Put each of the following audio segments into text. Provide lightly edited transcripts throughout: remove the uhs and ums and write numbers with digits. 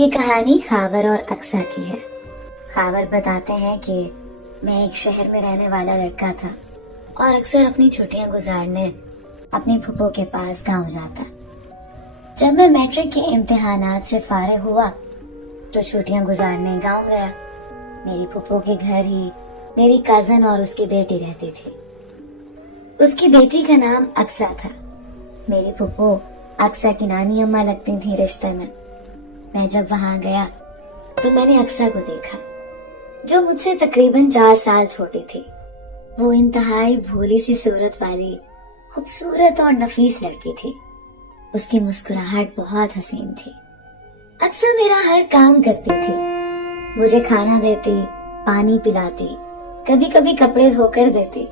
یہ کہانی خاور اور اقصیٰ کی ہے۔ خاور بتاتے ہیں کہ میں ایک شہر میں رہنے والا لڑکا تھا اور اکثر اپنی چھٹیاں گزارنے اپنی پھپھو کے پاس گاؤں جاتا۔ جب میں میٹرک کے امتحانات سے فارغ ہوا تو چھٹیاں گزارنے گاؤں گیا۔ میری پھپھو کے گھر ہی میری کزن اور اس کی بیٹی رہتی تھی۔ اس کی بیٹی کا نام اقصیٰ تھا۔ میری پھپھو اقصیٰ کی نانی اماں لگتی تھی رشتے میں۔ میں جب وہاں گیا تو میں نے اقصیٰ کو دیکھا جو مجھ سے تقریباً 4 سال چھوٹی تھی۔ وہ انتہائی بھولی سی صورت والی خوبصورت اور نفیس لڑکی تھی۔ اس کی مسکراہٹ بہت حسین تھی۔ اقصیٰ میرا ہر کام کرتی تھی، مجھے کھانا دیتی، پانی پلاتی، کبھی کبھی کپڑے دھو کر دیتی،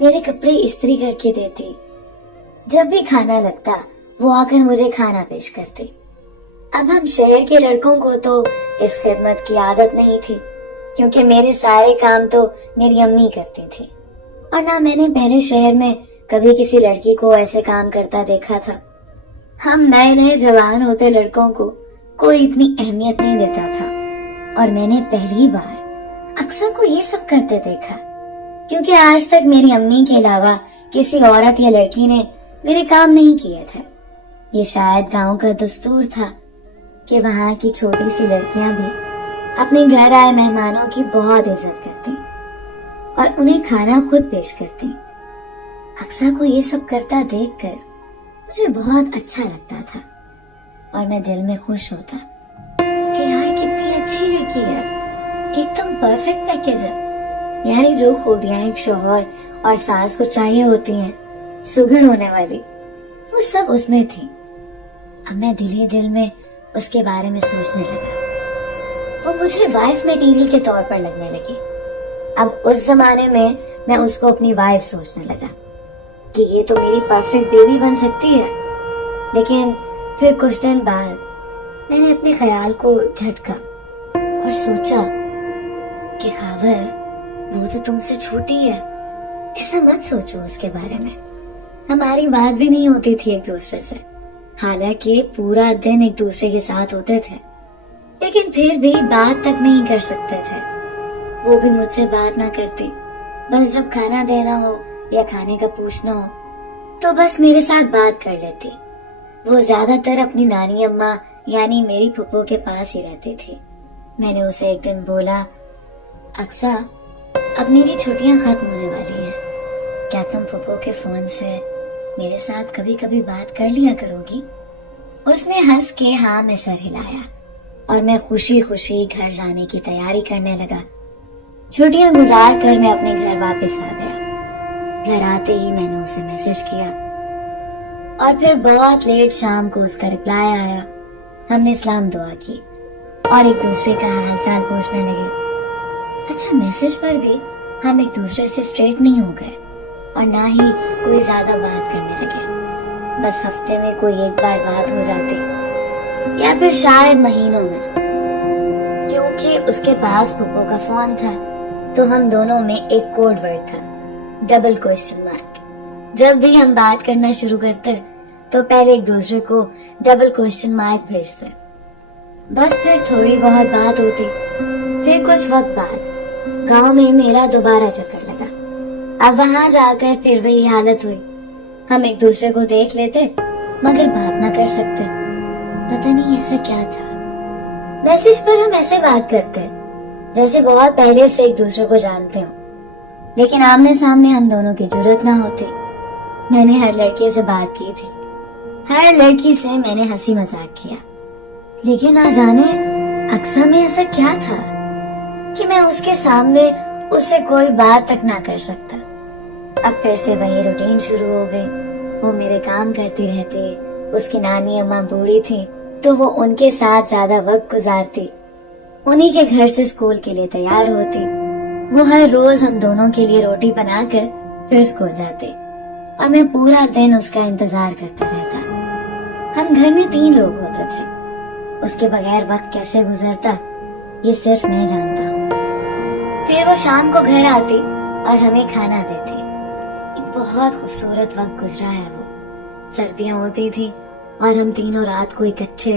میرے کپڑے استری کر کے دیتی۔ جب بھی کھانا لگتا وہ آ کر مجھے کھانا پیش کرتی۔ اب ہم شہر کے لڑکوں کو تو اس خدمت کی عادت نہیں تھی کیونکہ میرے سارے کام تو میری امی کرتی تھی، اور نہ میں نے پہلے شہر میں کبھی کسی لڑکی کو ایسے کام کرتا دیکھا تھا۔ ہم نئے جوان ہوتے لڑکوں کو کوئی اتنی اہمیت نہیں دیتا تھا، اور میں نے پہلی بار اقصیٰ کو یہ سب کرتے دیکھا کیونکہ آج تک میری امی کے علاوہ کسی عورت یا لڑکی نے میرے کام نہیں کیے تھے۔ یہ شاید گاؤں کا دستور تھا کہ وہاں کی چھوٹی سی لڑکیاں بھی اپنے گھر آئے مہمانوں کی بہت عزت کرتی اور انہیں کھانا خود پیش کرتی۔ اقصیٰ کو یہ سب کرتا دیکھ کر مجھے بہت اچھا لگتا تھا اور میں دل میں خوش ہوتا کہ یار کتنی اچھی لڑکی ہے، ایک دم پرفیکٹ پیکیج ہے، یعنی جو خوبیاں ایک شوہر اور ساس کو چاہیے ہوتی ہیں، سگڑ ہونے والی، وہ سب اس میں تھی۔ اب میں دل ہی دل میں اس کے بارے میں سوچنے لگا۔ وہ مجھے وائف میٹیریل کے طور پر لگنے لگی۔ اب اس زمانے میں اس کو اپنی وائف سوچنے لگا کہ یہ تو میری پرفیکٹ بیوی بن سکتی ہے۔ لیکن پھر کچھ دن بعد میں نے اپنے خیال کو جھٹکا اور سوچا کہ خاور وہ تو تم سے چھوٹی ہے، ایسا مت سوچو اس کے بارے میں۔ ہماری بات بھی نہیں ہوتی تھی ایک دوسرے سے، حالانکہ پورا دن ایک دوسرے کے ساتھ ہوتے تھے، لیکن پھر بھی بات تک نہیں کر سکتے تھے۔ وہ بھی مجھ سے بات نہ کرتی، بس جب کھانا دینا ہو یا کھانے کا پوچھنا ہو تو بس میرے ساتھ بات کر لیتی۔ وہ زیادہ تر اپنی نانی اماں یعنی میری پھپھو کے پاس ہی رہتی تھی۔ میں نے اسے ایک دن بولا، اقصیٰ اب میری چھٹیاں ختم ہونے والی ہیں، کیا تم پھپھو کے فون سے میرے ساتھ کبھی کبھی بات کر لیا کرو گی؟ اس نے ہنس کے ہاں میں سر ہلایا اور میں خوشی خوشی گھر جانے کی تیاری کرنے لگا۔ چھٹیاں گزار کر میں اپنے گھر واپس آ گیا۔ گھر آتے ہی میں نے اسے میسج کیا اور پھر بہت لیٹ شام کو اس کا رپلائی آیا۔ ہم نے اسلام دعا کی اور ایک دوسرے کا حال چال پوچھنے لگے۔ اچھا، میسج پر بھی ہم ایک دوسرے سے اسٹریٹ نہیں ہو گئے اور نہ ہی کوئی زیادہ بات کرنے لگے، بس ہفتے میں کوئی ایک بار بات ہو جاتی یا پھر شاید مہینوں میں، کیونکہ اس کے پاس پھپھو کا فون تھا تو ہم دونوں میں ایک کوڈ ورڈ تھا، ڈبل کوشچن مارک۔ جب بھی ہم بات کرنا شروع کرتے تو پہلے ایک دوسرے کو ڈبل کوشچن مارک بھیجتے، بس پھر تھوڑی بہت بات ہوتی۔ پھر کچھ وقت بعد گاؤں میں میرا دوبارہ چکر لگا۔ اب وہاں جا کر پھر وہی حالت ہوئی، ہم ایک دوسرے کو دیکھ لیتے مگر بات نہ کر سکتے۔ پتہ نہیں ایسا کیا تھا، میسج پر ہم ایسے بات کرتے جیسے بہت پہلے سے ایک دوسرے کو جانتے ہوں، لیکن آمنے سامنے ہم دونوں کی جرات نہ ہوتی۔ میں نے ہر لڑکے سے بات کی تھی، ہر لڑکی سے میں نے ہنسی مذاق کیا، لیکن نہ جانے اقصیٰ میں ایسا کیا تھا کہ میں اس کے سامنے اس سے کوئی بات تک نہ کر سکتا۔ اب پھر سے وہی روٹین شروع ہو گئی۔ وہ میرے کام کرتی رہتی، اس کی نانی اماں بوڑھی تھی تو وہ ان کے ساتھ زیادہ وقت گزارتی، انہی کے گھر سے اسکول کے لیے تیار ہوتی۔ وہ ہر روز ہم دونوں کے لیے روٹی بنا کر پھر اسکول جاتے اور میں پورا دن اس کا انتظار کرتا رہتا۔ ہم گھر میں 3 لوگ ہوتے تھے، اس کے بغیر وقت کیسے گزرتا یہ صرف میں جانتا ہوں۔ پھر وہ شام کو گھر آتی اور ہمیں کھانا دیتی۔ ایک بہت خوبصورت وقت گزرا ہے وہ۔ سردیاں ہوتی تھی اور ہم تینوں رات کو اکٹھے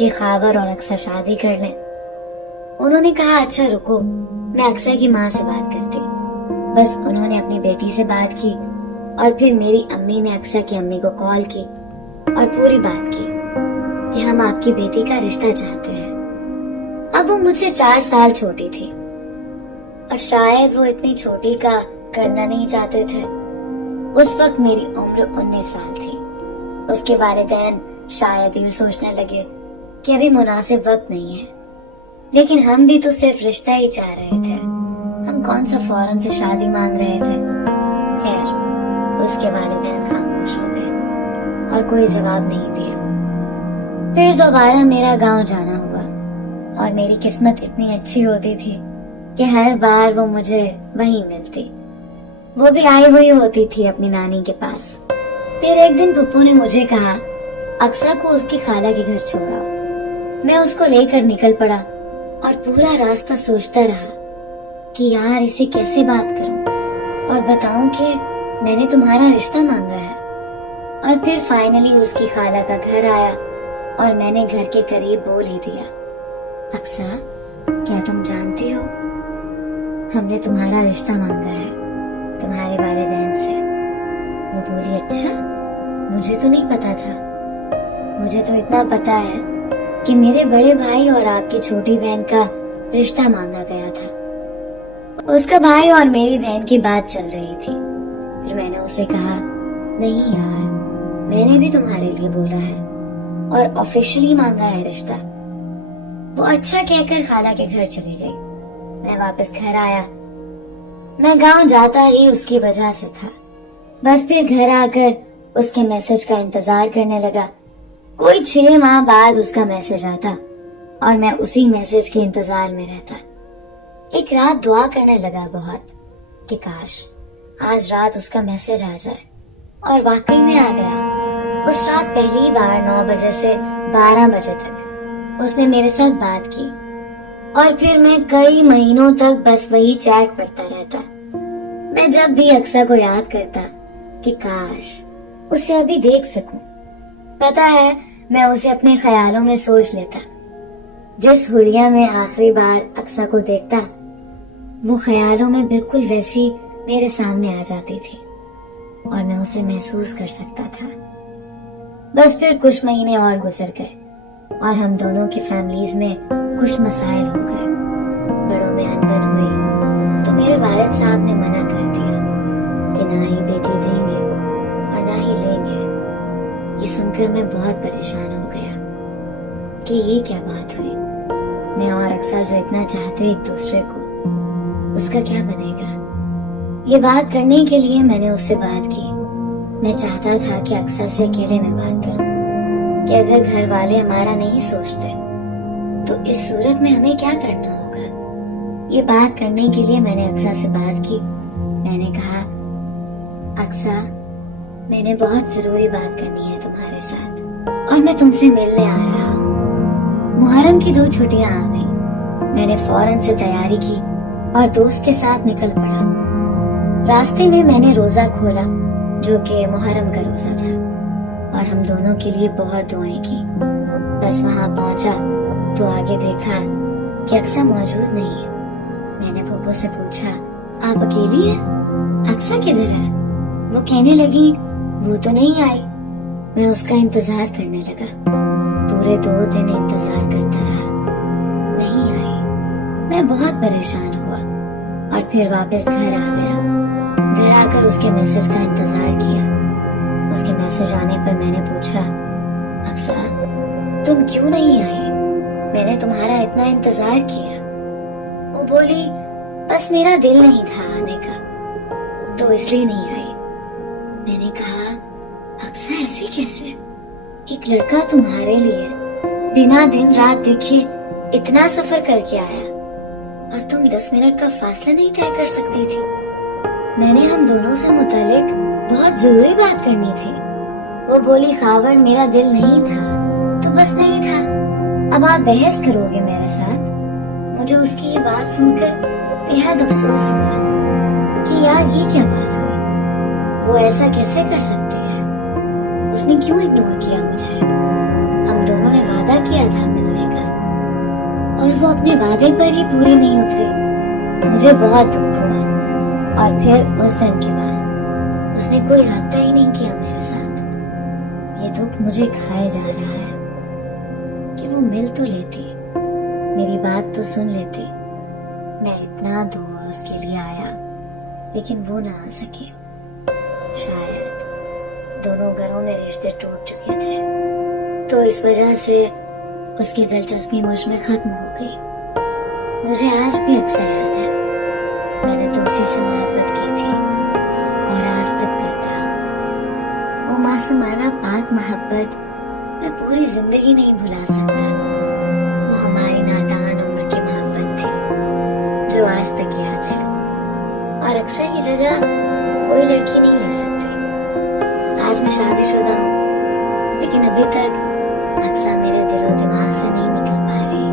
کہ خاور اور اکثر شادی کر لیں۔ انہوں نے کہا اچھا رکو، میں اکثر کی ماں سے بات کرتی۔ بس انہوں نے اپنی بیٹی سے بات کی اور پھر میری امی نے اکثر کی امی کو کال کی اور پوری بات کی کہ ہم آپ کی بیٹی کا رشتہ چاہتے ہیں۔ اب وہ مجھ سے 4 سال چھوٹی تھی اور شاید وہ اتنی چھوٹی کا کرنا نہیں چاہتے تھے۔ اس وقت میری عمر 19 سال تھی۔ اس کے والدین شاید یہ سوچنے لگے کہ ابھی مناسب وقت نہیں ہے، لیکن ہم بھی تو صرف رشتہ ہی چاہ رہے تھے، ہم کون سا فوراً سے شادی مانگ رہے تھے۔ خیر اس کے والدین خاموش ہو گئے اور کوئی جواب نہیں دیا۔ پھر دوبارہ میرا گاؤں جانا ہوا اور میری قسمت اتنی اچھی ہوتی تھی کہ ہر بار وہ مجھے وہیں ملتی۔ وہ بھی آئی ہوئی ہوتی تھی اپنی نانی کے پاس۔ پھر ایک دن پھپھو نے مجھے کہا اکثر کو اس کی خالہ کے گھر چھوڑا۔ میں اس کو لے کر نکل پڑا اور پورا راستہ سوچتا رہا کہ یار اسے کیسے بات کروں اور بتاؤں کہ میں نے تمہارا رشتہ مانگا ہے۔ اور پھر فائنلی اس کی خالہ کا گھر آیا اور میں نے گھر کے قریب بول ہی دیا، اکثر کیا تم جانتی ہو ہم نے تمہارا رشتہ مانگا ہے تمہارے والدین سے۔ وہ بولی اچھا، مجھے تو نہیں پتا تھا۔ مجھے تو اتنا پتا ہے کہ میرے بڑے بھائی اور آپ کی چھوٹی بہن کا رشتہ مانگا گیا تھا۔ اس کا بھائی اور میری بہن کی بات چل رہی تھی۔ پھر میں نے اسے کہا نہیں یار، میں نے بھی تمہارے لیے بولا ہے اور آفیشلی مانگا ہے رشتہ۔ وہ اچھا کہہ کر خالہ کے گھر چلی گئی۔ میں واپس گھر آیا۔ میں گاؤں جاتا ہی اس کی وجہ سے تھا۔ بس پھر گھر آ کر اس کے میسج کا انتظار کرنے لگا۔ کوئی 6 ماہ بعد اس کا میسج آتا اور میں اسی میسج کے انتظار میں رہتا۔ ایک رات دعا کرنے لگا بہت کہ کاش آج رات اس کا میسج آ جائے، اور واقعی میں آ گیا۔ اس رات پہلی بار 9 بجے سے 12 بجے تک اس نے میرے ساتھ بات کی، اور پھر میں کئی مہینوں تک بس وہی چیٹ پڑھتا رہتا۔ میں جب بھی اکثر کو یاد کرتا کہ کاش اسے ابھی دیکھ سکوں۔ پتا ہے میں اسے اپنے خیالوں میں سوچ لیتا۔ جس حلیہ میں آخری بار اکثر کو دیکھتا، وہ خیالوں میں بالکل ویسی میرے سامنے آ جاتی تھی اور میں اسے محسوس کر سکتا تھا۔ بس پھر کچھ مہینے اور گزر گئے اور ہم دونوں کی فیملیز میں کچھ مسائل ہو گئے۔ بڑوں میں انبن ہوئی تو میرے والد صاحب نے منع کر دیا کہ نہ ہی بیٹی دیں گے اور نہ ہی لیں گے۔ یہ سن کر میں بہت پریشان ہو گیا کہ یہ کیا بات ہوئی۔ میں اور اکثر جو اتنا چاہتے ایک دوسرے کو، اس کا کیا بنے گا؟ یہ بات کرنے کے لیے میں نے اس سے بات کی۔ میں چاہتا تھا کہ اکثر سے اکیلے میں بات کروں کہ اگر گھر والے ہمارا نہیں سوچتے تو اس صورت میں ہمیں کیا کرنا ہوگا۔ یہ بات کرنے کے لیے میں نے اکثر سے بات کی۔ میں نے کہا اکثر میں نے بہت ضروری بات کرنی ہے تمہارے ساتھ اور میں تم سے ملنے آ رہا ہوں۔ محرم کی 2 چھٹیاں آ گئیں۔ میں نے فوراً سے تیاری کی اور دوست کے ساتھ نکل پڑا۔ راستے میں میں نے روزہ کھولا جو کہ محرم کا روزہ تھا، اور ہم دونوں کے لیے بہت دعائیں کی۔ بس وہاں پہنچا تو آگے دیکھا کہ اکثر موجود نہیں ہے۔ میں نے پھوپھو سے پوچھا آپ اکیلی ہیں؟ اکثر کدھر ہے؟ وہ کہنے لگی وہ تو نہیں آئی۔ میں اس کا انتظار کرنے لگا۔ پورے 2 دن انتظار کرتا رہا، نہیں آئی۔ میں بہت پریشان ہوا اور پھر واپس گھر آ گیا۔ گھر آ کر اس کے میسج کا انتظار کیا۔ اس کے میسج آنے پر میں نے پوچھا اکثر تم کیوں نہیں آئی؟ میں نے تمہارا اتنا انتظار کیا۔ وہ بولی بس میرا دل نہیں تھا آنے کا تو اس لیے نہیں آئی۔ میں نے کہا اکثر ایسے کیسے؟ ایک لڑکا تمہارے لیے بنا دن رات دیکھے اتنا سفر کر کے آیا اور تم 10 منٹ کا فاصلہ نہیں طے کر سکتی تھی؟ میں نے ہم دونوں سے متعلق بہت ضروری بات کرنی تھی۔ وہ بولی خاور میرا دل نہیں تھا تو بس نہیں تھا، اب آپ بحث کرو گے میرے ساتھ؟ مجھے اس کی یہ بات سن کر بےحد افسوس ہوا کہ یار یہ کیا بات ہوئی، وہ ایسا کیسے کر سکتی ہے، اس نے کیوں اگنور کیا مجھے؟ ہم دونوں نے وعدہ کیا تھا ملنے کا اور وہ اپنے وعدے پر ہی پوری نہیں اتری، مجھے بہت دکھ ہوا۔ اور پھر اس دن کے بعد اس نے کوئی رابطہ ہی نہیں کیا میرے ساتھ۔ یہ دکھ مجھے کھائے جا رہا ہے کہ وہ مل تو لیتی، میری بات تو سن لیتی، میں اتنا دور اس کے لیے آیا لیکن وہ نہ آ سکی۔ شاید دونوں گھروں میں رشتے ٹوٹ چکے تھے تو اس وجہ سے اس کی دلچسپی مجھ میں ختم ہو گئی۔ مجھے آج بھی اکثر یاد ہے، میں نے تو اسی سے محبت کی تھی اور آج تک کرتا ہوں۔ وہ معصومانہ پاک محبت میں پوری زندگی نہیں بھلا سکتا۔ وہ ہماری نادان عمر کی محبت تھی جو آج تک یاد ہے، اور اکثر کی جگہ کوئی لڑکی نہیں لے سکتی۔ آج میں شادی شدہ ہوں لیکن ابھی تک اکثر میرے دل و دماغ سے نہیں نکل پا رہی۔